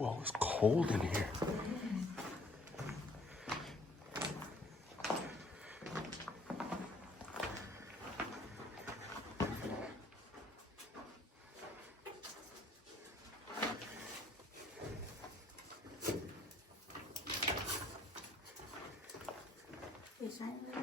Whoa, it's cold in here. Để sáng lên.